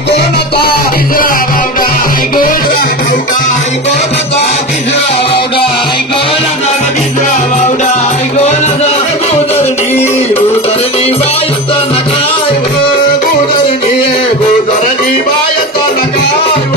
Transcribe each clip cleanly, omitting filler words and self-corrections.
कोणता तिसरा बावडा ऐकोनचा ठाऊका ऐकोनचा तिसरा बावडा ऐकोनचा तिसरा बावडा ऐकोनचा गोधरणी गोधरणी बायचा नकाय गोधरणी गोधरणी बायचा नकाय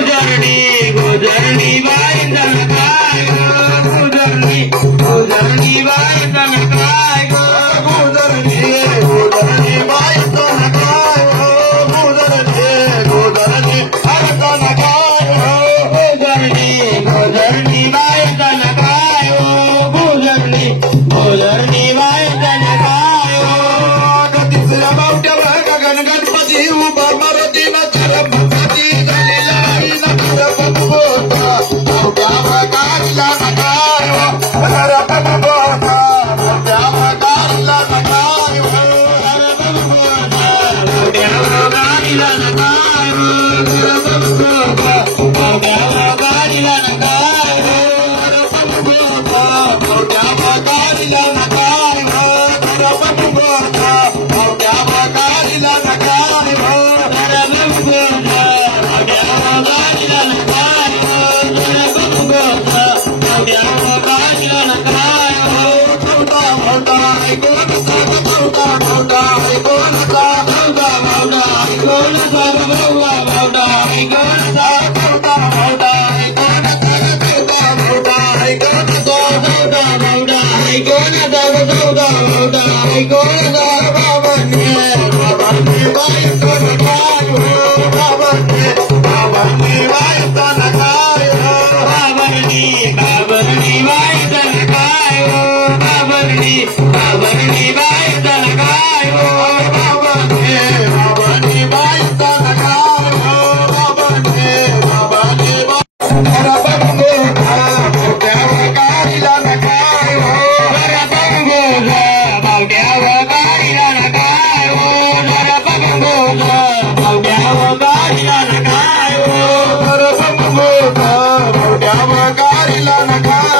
गोधरणी गोधरणी बायचा नकाय गोधरणी गोधरणी बायचा नकाय गोधरणी गोधरणी बायचा नकाय गोधरणी गोधरणी बायचा नकाय गोधरणी गोधरणी बायचा नकाय गोधरणी गोधरणी बायचा नकाय तिसऱ्या बावट्यावर गगन गणपती उभा मारुती न चरपती झालेला न चरपता काढला नकाय चरपता काढला नकाय गाडीला नकाय गाडीला नकाय गाडीला नकाय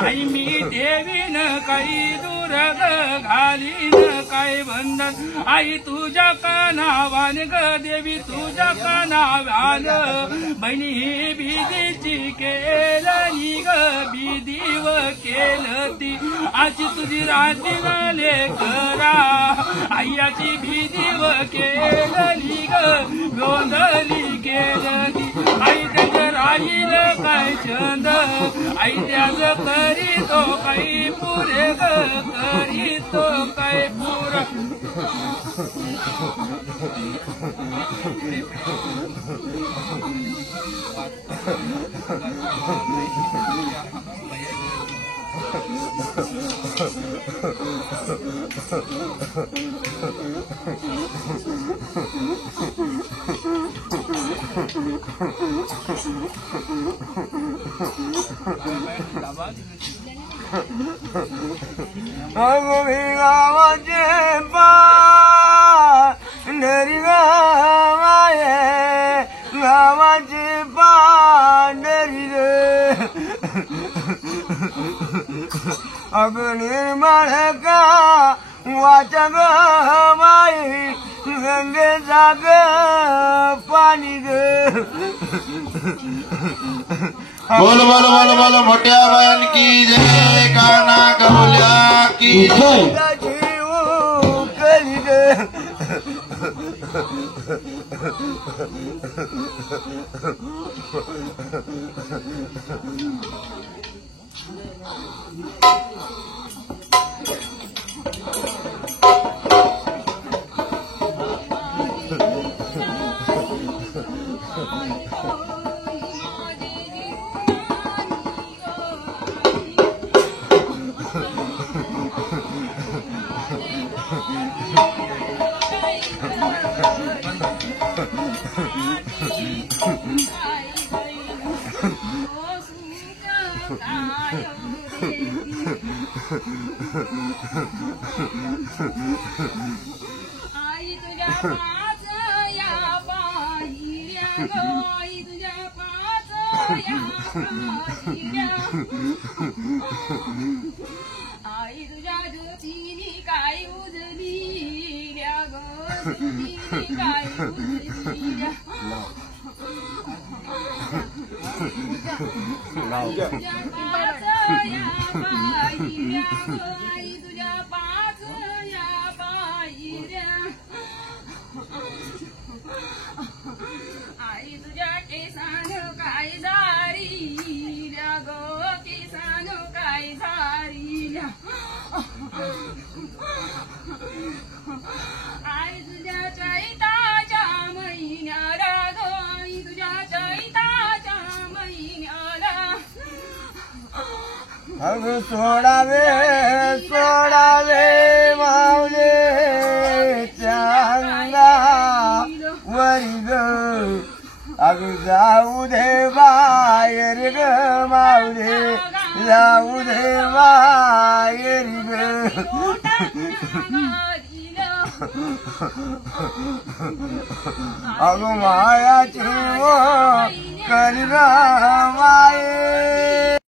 आई मी देवीन काही दूर घालीन काय बंधन आई तुझ्या कानावान ग देवी तुझ्या कानावान बहिणी भीतीची केली ग भीतीव केलं ती आजी तुझी रात्री करा आईची भीतीव केली ग गोंधळी केलं ती आई त्याचं राहील काय छंद आई त्याच करीतो काही पुरे ग करीतो काय पुर गावाचे पांढरी गावाये गावाचे पांढरी रे अग निर्मळ का वाचा ग माई गंगे जाग पा बोल बोल बोल बोल मोठ्या बायन की जय काना गवल्या की जय जीव करीत आई तुझ्या पाच या पाहिल्या ग आई तुझ्या पाच या पाहिल्या आई तुझ्या ज्योतीनी काय उजलील्या ग ज्योतीनी काय उजलील्या तुझ्या पाच या पाहिल्या ग आई तुझ्या पाच या पाहिल्या आई तुझ्या केसान काय झारील्या ग केसान काय झारील्या आई तुझ्या चैताच्या महिन्याला ग आई तुझ्या चैताच्या महिन्याला अग सोडावे सोडावे मावले चांगला वरी ग अग जाऊ दे बाहेर ग मावले जाऊ दे बाहेर ग अग मायाची करी माये